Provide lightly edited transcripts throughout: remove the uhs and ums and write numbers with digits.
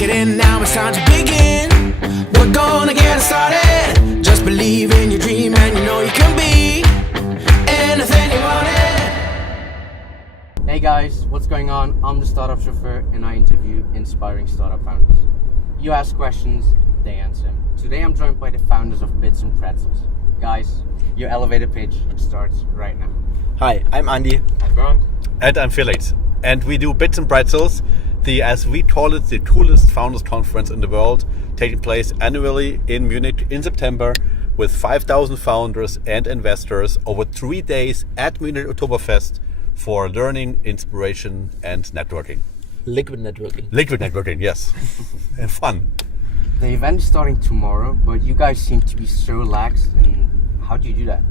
Kick it in now, it's time to begin. We're gonna get it started. Just believe in your dream and you know you can be anything you want it. Hey guys, what's going on? I'm the Startup Chauffeur and I interview inspiring startup founders. You ask questions, they answer them. Today I'm joined by the founders of Bits and Pretzels. Guys, your elevator pitch starts right now. Hi, I'm Andy. I'm Bernd. And I'm Felix. And we do Bits and Pretzels, as we call it, the coolest founders conference in the world, taking place annually in Munich in September with 5,000 founders and investors over 3 days at Munich Oktoberfest for learning, inspiration and networking. Liquid networking. Liquid networking, yes. And fun. The event is starting tomorrow, but you guys seem to be so relaxed. And how do you do that?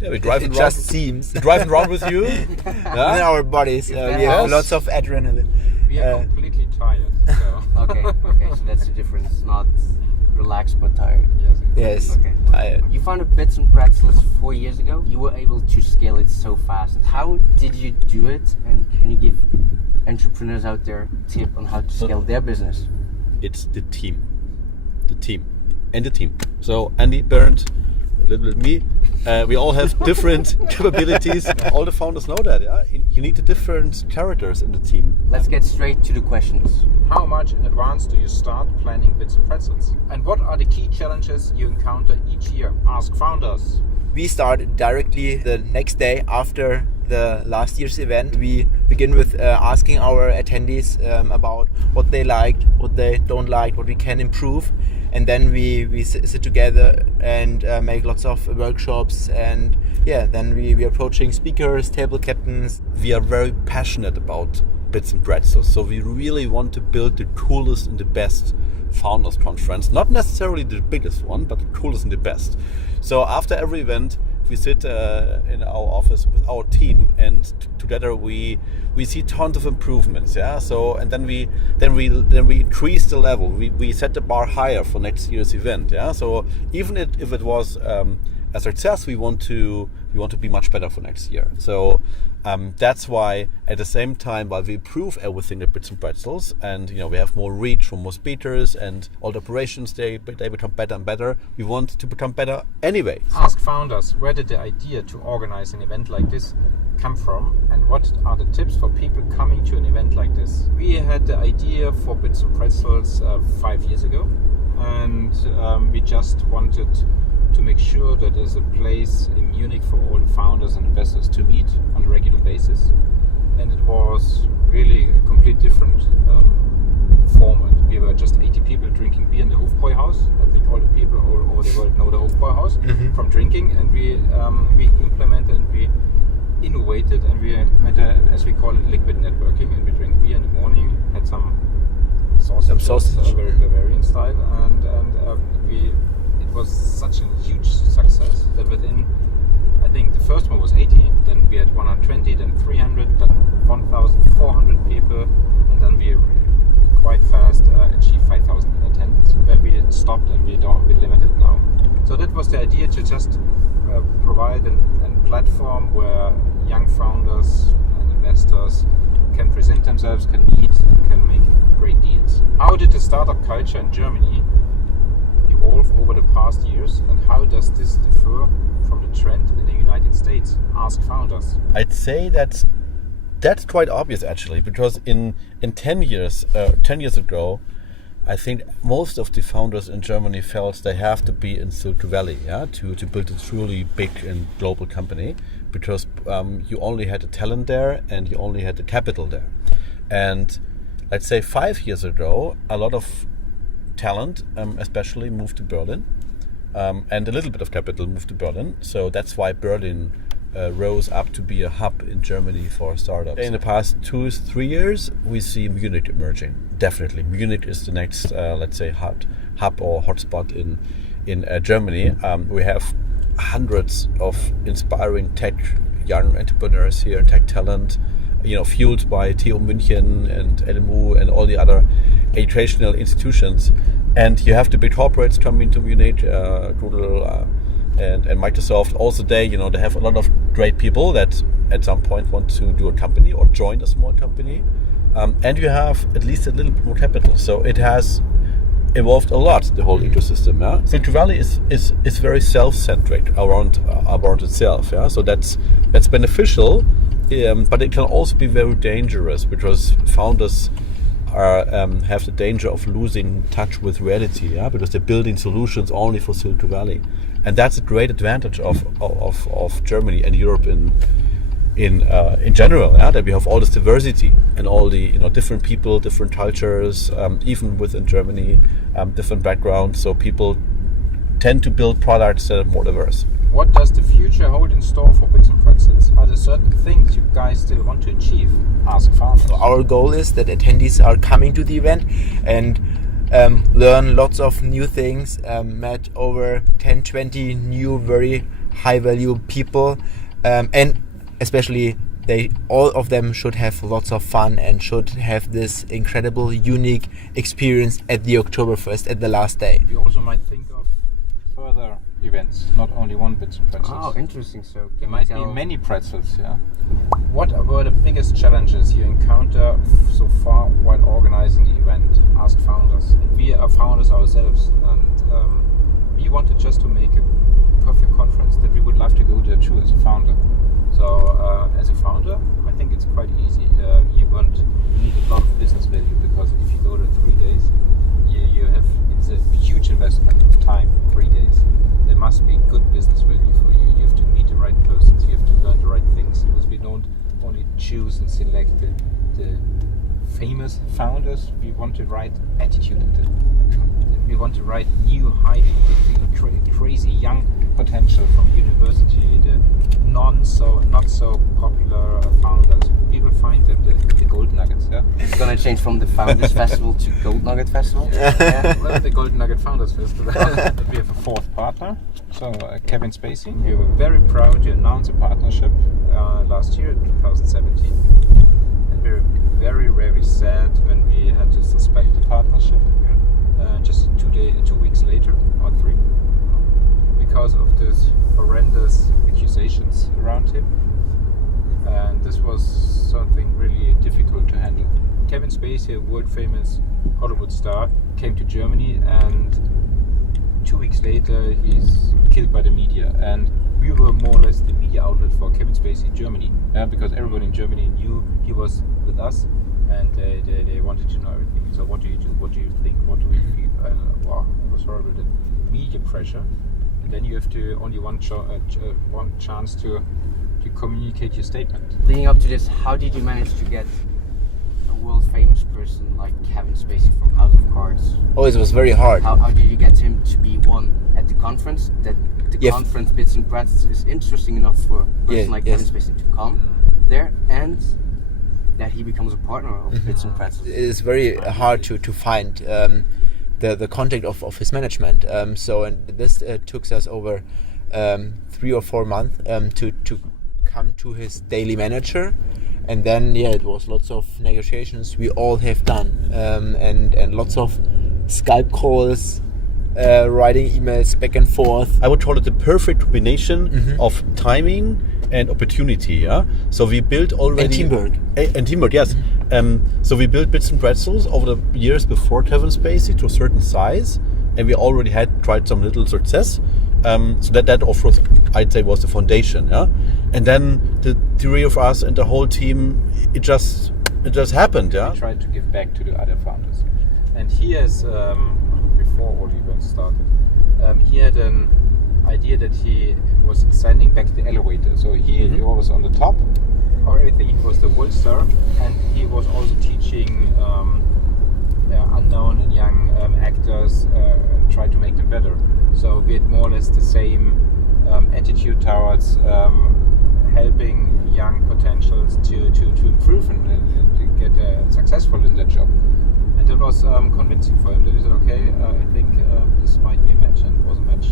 Yeah, we drive It around. just seems. We're driving around with you. In Yeah? our bodies, we have lots of adrenaline. We are completely tired. So. Okay, so that's the difference. Not relaxed but tired. Yes, Okay. tired. You founded Bits and Pretzels 4 years ago. You were able to scale it so fast. How did you do it? And can you give entrepreneurs out there a tip on how to scale their business? It's the team. And the team. So Andy, Bernd, a little bit me. We all have different capabilities. All the founders know that. Yeah, you need the different characters in the team. Let's get straight to the questions. How much in advance do you start planning Bits and Pretzels? And what are the key challenges you encounter each year? Ask founders. We start directly the next day after the last year's event. We begin with asking our attendees about what they liked, what they don't like, what we can improve. And then we sit together and make lots of workshops. And then we are approaching speakers, table captains. We are very passionate about Bits and Pretzels. So we really want to build the coolest and the best founders conference. Not necessarily the biggest one, but the coolest and the best. So after every event, we sit in our office with our team, and together we see tons of improvements. Yeah. So and then we increase the level. We set the bar higher for next year's event. Yeah. So even if it was a success, we want to be much better for next year. So that's why at the same time, while we improve everything at Bits and Pretzels, and we have more reach from more speakers and all the operations, they become better and better. We want to become better anyway. Ask founders, where did the idea to organize an event like this come from? And what are the tips for people coming to an event like this? We had the idea for Bits and Pretzels 5 years ago. And we just wanted to make sure that there's a place in Munich for all the founders and investors to meet on a regular basis. And it was really a complete different format. We were just 80 people drinking beer in the Hofbräuhaus. I think all the people all over the world know the Hofbräuhaus from drinking. And we implemented and we innovated and we made as we call it, liquid networking. And we drank beer in the morning, had some sausage. Very Bavarian style, and it was such a huge success that within, I think the first one was 80, then we had 120, then 300, then 1,400 people, and then we quite fast achieved 5,000 attendance, where we stopped and we limited now. So that was the idea, to just provide a platform where young founders and investors can present themselves, can meet, and can make great deals. How did the startup culture in Germany evolve over the past years, and how does this differ from the trend in the United States? Ask founders. I'd say that's quite obvious actually, because in 10 years ago, I think most of the founders in Germany felt they have to be in Silicon Valley, to build a truly big and global company, because you only had the talent there and you only had the capital there. And let's say 5 years ago, a lot of talent, especially, moved to Berlin, and a little bit of capital moved to Berlin. So that's why Berlin rose up to be a hub in Germany for startups. In the past 2-3 years, we see Munich emerging. Definitely, Munich is the next, let's say, hub or hotspot in Germany. We have hundreds of inspiring tech young entrepreneurs here, tech talent, fueled by TU München and LMU and all the other educational institutions. And you have the big corporates coming to Munich, Google and Microsoft. Also they have a lot of great people that at some point want to do a company or join a small company. and you have at least a little bit more capital. So it has evolved a lot, the whole ecosystem. Yeah? Silicon Valley is very self-centric around itself. Yeah, so that's beneficial, but it can also be very dangerous because founders have the danger of losing touch with reality. Yeah, because they're building solutions only for Silicon Valley, and that's a great advantage of Germany and Europe in general, yeah, that we have all this diversity and all the different people, different cultures, even within Germany, different backgrounds. So people tend to build products that are more diverse. What does the future hold in store for Bits and Pretzels? Are there certain things you guys still want to achieve? Ask founders. Our goal is that attendees are coming to the event and learn lots of new things, met over 10-20 new very high value people, and especially all of them should have lots of fun and should have this incredible unique experience at the Oktoberfest at the last day. You also might think of further events, not only one Bits and Pretzels. Oh, interesting. So There might be many pretzels, yeah. What were the biggest challenges you encounter so far while organizing the event? Ask founders. We are founders ourselves, and we wanted just to make a perfect conference that we would love to go there too as a founder. So as a founder, I think it's quite easy. You need a lot of business value, because if you go to 3 days, it's a huge investment of time. 3 days. There must be good business value for you. You have to meet the right persons. You have to learn the right things, because we don't only choose and select the famous founders. We want the right attitude. We want the right new, highly crazy young potential from university. The not so popular founders. People find them the gold nuggets. Yeah. It's gonna change from the Founders Festival to Gold Nugget Festival. Yeah, well, the Golden Nugget Founders Festival. We have a fourth partner, so Kevin Spacey. We were very proud to announce a partnership last year, 2017. And we were very, very sad when we had to suspend the partnership just 2 weeks later, or 3, because of this horrendous accusations around him. And this was something really difficult to handle. Kevin Spacey, a world-famous Hollywood star, came to Germany, and 2 weeks later he's killed by the media. And we were more or less the media outlet for Kevin Spacey Germany, because everyone in Germany knew he was with us, and they wanted to know everything. So what do you do? What do you think? What do we feel? Wow, it was horrible, the media pressure. And then you have to only one chance to communicate your statement. Leading up to this, how did you manage to get a world famous person like Kevin Spacey from House of Cards? Oh, it was very hard. How did you get him to be one at the conference? That the conference Bits and Pretzels is interesting enough for a person like Kevin Spacey to come there, and that he becomes a partner of Bits and Pretzels. It is very hard to find the contact of his management. So and this took us over 3 or 4 months to come to his daily manager, and then it was lots of negotiations we all have done, and lots of Skype calls, writing emails back and forth. I would call it the perfect combination of timing and opportunity. Yeah. So we built already and teamwork. And teamwork, yes. So we built Bits and Pretzels over the years before Kevin Spacey to a certain size, and we already had tried some little success. So that of course I'd say was the foundation. Yeah. And then the 3 of us and the whole team, it just happened. Yeah. We tried to give back to the other founders, and he has before all the events started, he had an idea that he was sending back the elevator. So he was on the top or everything. He was the world star, and he was also teaching unknown and young actors and try to make them better. So we had more or less the same attitude towards helping young potentials to improve and to get successful in their job. And that was convincing for him. That he said, okay, I think this might be a match, and it was a match,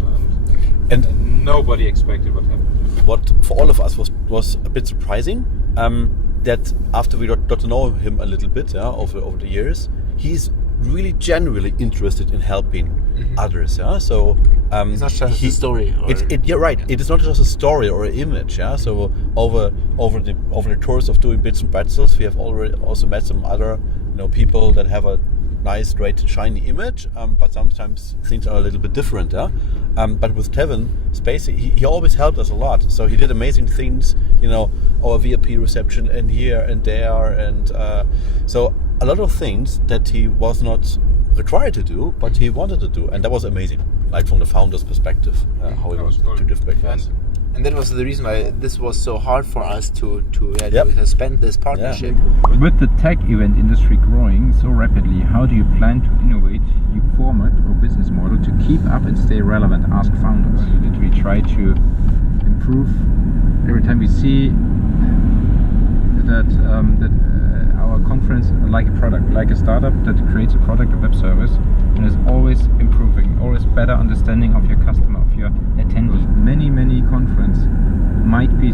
and nobody expected what happened. What for all of us was a bit surprising, that after we got to know him a little bit over the years, he's really genuinely interested in helping others. Yeah, so It's not just a story. You're right. It is not just a story or an image. Yeah. So over the course of doing Bits and Pretzels, we have already also met some other people that have a nice, great, shiny image, but sometimes things are a little bit different. Yeah. But with Kevin Spacey, he always helped us a lot. So he did amazing things. Our VIP reception and here and there, and so a lot of things that he was not required to do, but he wanted to do, and that was amazing. Like from the founder's perspective, how he was to give back. Yes. And that was the reason why this was so hard for us to spend this partnership. With the tech event industry growing so rapidly, how do you plan to innovate your format or business model to keep up and stay relevant? Ask founders. That we try to improve every time we see that our conference, like a product, like a startup that creates a product or web service, and is always improving, always better understanding of your customer, of your attendee. Many conference might be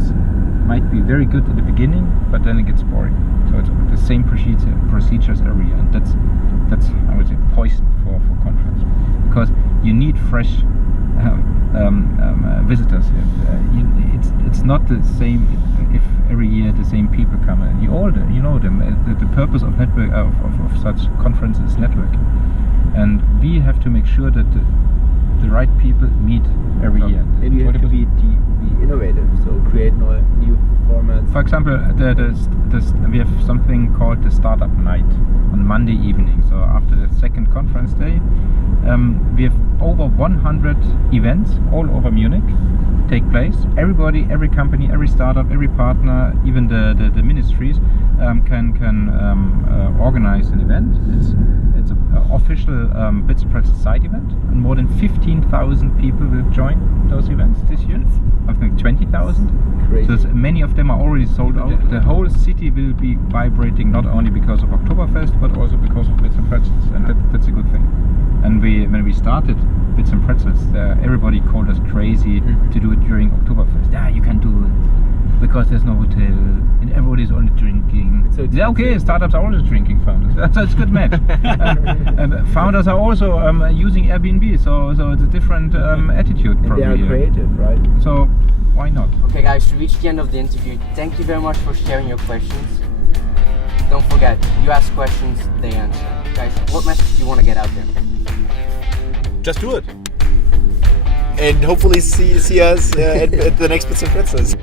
very good at the beginning, but then it gets boring. So it's the same procedures every year, and that's I would say poison for conference, because you need fresh visitors. It's not the same if every year the same people come. You know them. The purpose of network of such conferences is networking, and we have to make sure that the right people meet every year. And you have to be innovative, so create new formats. For example, we have something called the Startup Night on Monday evening. So after the second conference day, we have over 100 events all over Munich take place. Everybody, every company, every startup, every partner, even the ministries can organize an event. It's an official Bits and Pretzels side event, and more than 15,000 people will join those events this year. I think 20,000. So many of them are already sold out. The whole city will be vibrating, not only because of Oktoberfest, but also because of Bits and Pretzels, and that's a good thing. And when we started Bits and Pretzels, everybody called us crazy to do it during Oktoberfest. Yeah, you can do it because there's no hotel and everybody's only drinking. Yeah, okay, startups are also drinking, founders. So it's a good match. Founders are also using Airbnb, so it's a different attitude. And probably. They are creative, right? So why not? Okay guys, we reached the end of the interview. Thank you very much for sharing your questions. Don't forget, you ask questions, they answer. Guys, what message do you want to get out there? Just do it. And hopefully see us at the next Bits and Pretzels.